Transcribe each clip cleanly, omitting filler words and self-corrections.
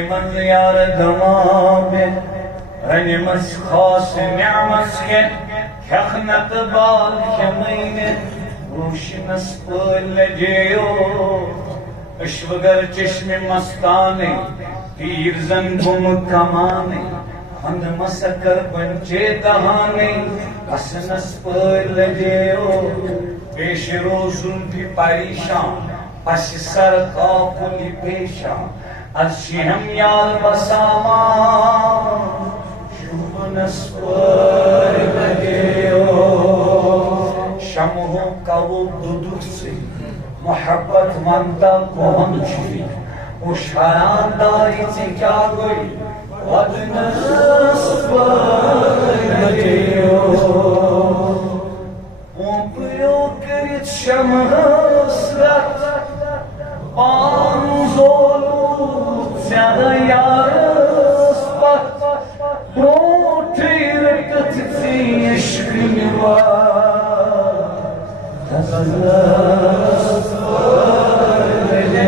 من زیار دمابه رنمس خاص نعمس خن كخنت بال كمينه روشنس قل جيو اشوگر چشم مستانه تیر زن گم کمانه ہند مسکر بنچے دہانے اسنس پل جیو پیش روزن بھی پریشان پس سر کاپلی پیشان از شہم یال بسامان شومنس پل جیو شمہوں کا وہ دودھ سے محبت منتا کون چھوئی اشاران داری سے کیا گئی ودنس پرگیو اونپیو کرت شمس رت آنزولو زیادہ یارس پت روٹی رکت تھی عشق نوار تزلس پرگیو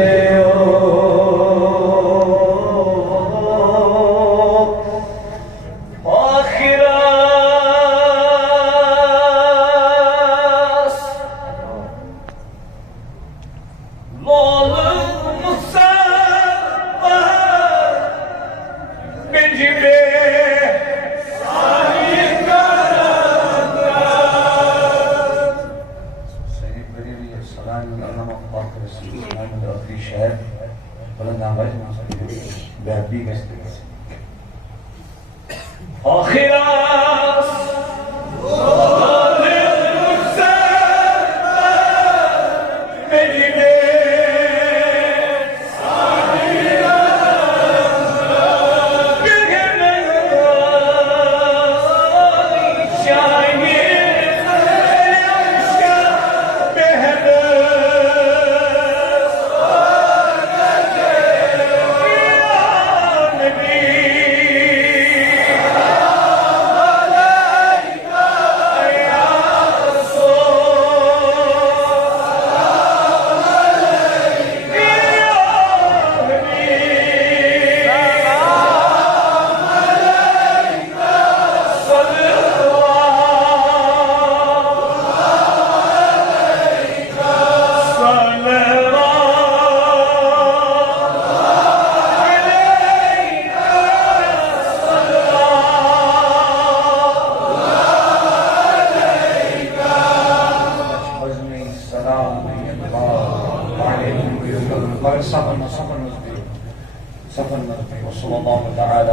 صفن وصلى الله تعالى